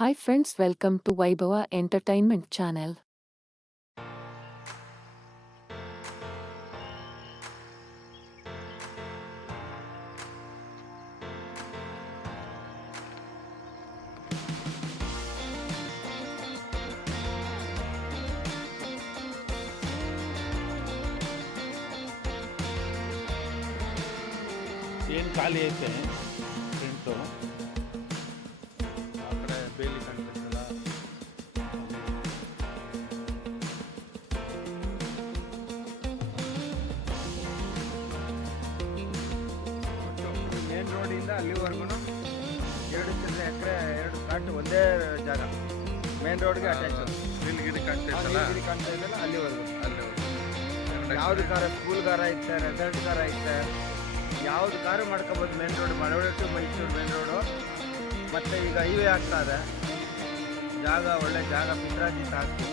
Hi friends, welcome to Vaibhava Entertainment Channel. ಏನು ಖಾಲಿ ಐತೆ ಪ್ರಿಂಟು ಆ ಕಡೆ ಬೇಲಿ ಕಾಣ್ತೈತಲ್ಲ ಮೇನ್ ರೋಡಿಂದ ಅಲ್ಲಿವರೆಗೂ 2 ಎಕರೆ 2 ಪ್ಲಾಟ್ ಒಂದೇ ಜಾಗ ಮೇನ್ ರೋಡ್ಗೆ ಅಟ್ಯಾಚ್. ಇಲ್ಲಿ ಗಿಡ ಕಾಣ್ತೈತಲ್ಲ ಕಾಣ್ತಾ ಇದೆಯಲ್ಲ ಅಲ್ಲಿವರೆಗೂ ಅಲ್ಲಿ ಯಾವ್ದು ಕಾರ ಸ್ಕೂಲ್ ಕಾರ ಐತೆ, ರೆಸಾರ್ಟ್ ಕಾರ ಐತೆ, ಯಾವ್ದು ಕಾರು ಮಾಡ್ಕೋಬೋದು. Main road Malavalli to Mysuru main road. ಮತ್ತು ಈಗ ಹೈವೇ ಆಗ್ತಾ ಇದೆ. ಜಾಗ ಒಳ್ಳೆ ಜಾಗ ಪಿತ್ರಾಜಿ ಸಾಕು.